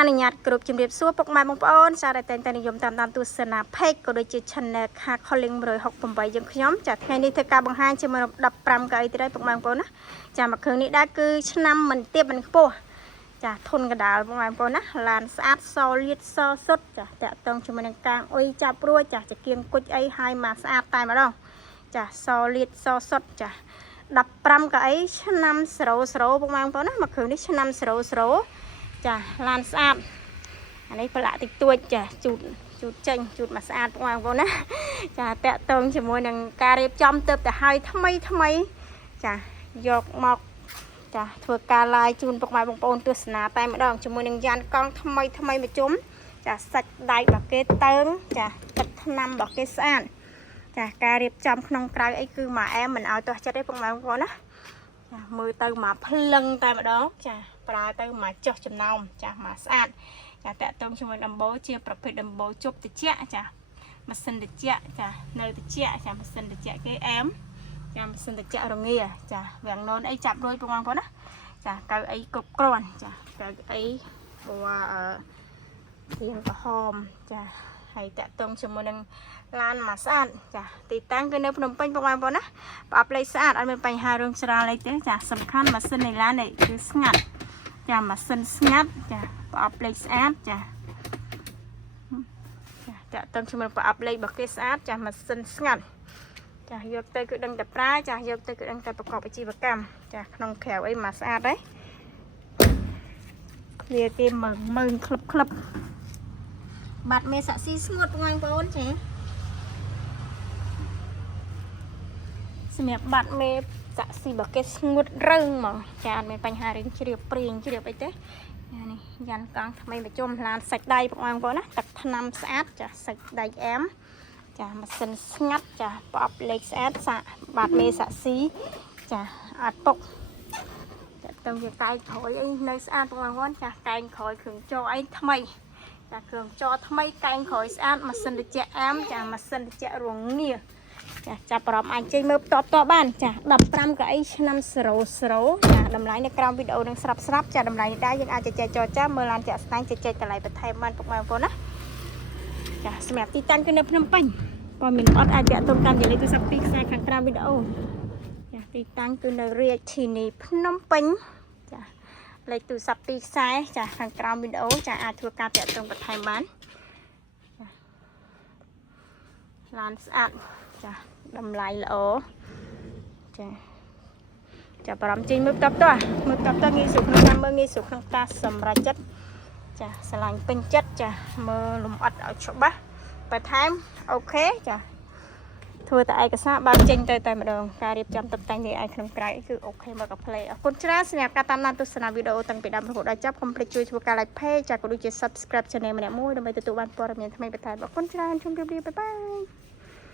អនុញ្ញាតគ្រប់ជំរាបសួរពុកម៉ែបងប្អូនសារតែងតែនិយមតាមដានទស្សនា Page ក៏ដូចជា Channel ខា Calling 168យើងខ្ញុំចាថ្ងៃនេះធ្វើការបង្ហាញជាមួយ15កៅអីទៀតហើយពុកម៉ែបងប្អូនណាចាមកគ្រឿងនេះដែរគឺឆ្នាំមិនទៀបមិនខ្ពស់ចាធន់កដាលពុកម៉ែបងប្អូនណាឡានស្អាតសលៀតសសុទ្ធចាតាក់តងជាមួយនឹងកាងអុយចាប់រួចចាគៀងគុជអីហើយមកស្អាតតែម្ដងចាសលៀតសសុទ្ធចា15កៅអីឆ្នាំស្រូពុកម៉ែបងប្អូនណាមកគ្រឿងនេះឆ្នាំស្រូចាឡានស្អាតអានេះប្រឡាក់តិចតួចចាជូតចេញជូតមកស្អាតបងប្អូនណាចាតាក់តងជាមួយនឹងការរៀបចំទៅតែឲ្យថ្មីចាយកមកចាធ្វើការ live ជូនពុកម៉ែបងប្អូនទស្សនាតែម្ដងជាមួយនឹងយ៉ានកង់ថ្មីមកជុំចាសាច់ដៃរបស់គេតើងចាទឹកថ្នាំរបស់គេស្អាតចាការរៀបចំក្នុងក្រៅអីគឺមកអែមមិនឲ្យទាស់ចិត្តទេពុកម៉ែបងប្អូនណាចាមើលទៅមកភ្លឹងតែម្ដងចាប្រើទៅមកចុះចំណោមចាមកស្អាតចាតាក់ទងជាមួយដំបូលជាប្រភេទដំបូលជប់ត្រជាក់ចាម៉ាស៊ីនត្រជាក់ចានៅត្រជាក់ចាម៉ាស៊ីនត្រជាក់គេអែមចាម៉ាស៊ីនត្រជាក់រងាចាវាំងននអីចាប់រួយបងប្អូនណាចាកៅអីគ្រប់គ្រាន់ចាកៅអីពណ៌រៀងក្រហមចាហើយតាក់ទងជាមួយនឹងឡានមកស្អាតចាទីតាំងគឺនៅភ្នំពេញបងប្អូនណាប្រអប់លេខស្អាតអត់មានបញ្ហារឿងច្រាលអីទេចាសំខាន់ម៉ាស៊ីននៃឡាននេះគឺស្ងាត់ចាម៉ាស៊ីនស្ងាត់ចាប្រអប់លេខស្អាតចាតាក់ទងជាមួយប្រអប់លេខរបស់គេស្អាតចាម៉ាស៊ីនស្ងាត់ចាយកទៅគឺដឹងតែប្រើចាយកទៅគឺដឹងតែប្រកបអាជីវកម្មចាក្នុងក្រៅអីមកស្អាតđấyវាគេមើលក្លឹបបាត់មេសាក់ស៊ីស្ងួតបងប្អូនចាសម្រាប់បាត់មេសាក់ស៊ីរបស់គេស្ងួតរឹងហ្មងចាអត់មានបញ្ហារឿងជ្រាបព្រៀងជ្រាបអីទេនេះយ៉ានកង់ថ្មីមកជុំឡានសាច់ដៃបងប្អូនណាទឹកថ្នាំស្អាតចាសាច់ដៃអែមចាម៉ាស៊ីនស្ងាត់ចាប្រអប់លេខស្អាតសាក់បាត់មេសាក់ស៊ីចាអត់ពុកតែទៅវាកែងក្រោយអីនៅស្អាតបងប្អូនចាកែងក្រោយគ្រឿងចោអីថ្មីចាគ្រឿងចោថ្មីកែងក្រោយស្អាតម៉ាស៊ីនត្រជាក់អែមចាម៉ាស៊ីនត្រជាក់រងាចាចាប់អារម្មណ៍អាចចេញមើលតបបានចា15កៅអីឆ្នាំស្រូចាតម្លៃនៅក្រោមវីដេអូនឹងស្រាប់ចាតម្លៃនេះដែរយើងអាចជជែកចរចាមើលឡានចាក់ស្ដែងជជែកតម្លៃបន្ថែមបានពុកម៉ែបងប្អូនណាចាសម្រាប់ទីតាំងគឺនៅភ្នំពេញព័ត៌មានអត់អាចតាក់ទងតាមលេខទូរស័ព្ទពីខ្សែខាងក្រោមវីដេអូចាទីតាំងគឺនៅរាជធានីភ្នំពេញចាលេខទូរស័ព្ទពីខ្សែចាខាងក្រោមវីដេអូចាអាចធ្វើការតាក់ទងបន្ថែមបានឡានស្អាតចាតម្លៃល្អចាបារម្ភចេញមើលតបតងាយស្រួលក្នុងការមើលងាយស្រួលក្នុងការសម្រេចចិត្តចាឆ្លាញ់ពេញចិត្តចាមើលលំអិតឲ្យច្បាស់បន្ថែមអូខេចាធ្វើតែឯកសារបើចេញទៅតែម្ដងការរៀបចំតុបតែងនេះឯក្នុងក្រៅគឺអូខេមកកាផ្លេអរគុណច្រើនសម្រាប់ការតាមដានទស្សនាវីដេអូតាំងពីដើមរហូតដល់ចប់កុំភ្លេចជួយធ្វើការ like page ចាក៏ដូចជា subscribe channel ម្នាក់មួយដើម្បីទទួលបានព័ត៌មានថ្មីបន្ថែមអរគុណច្រើនជម្រាបលាបាយបាយ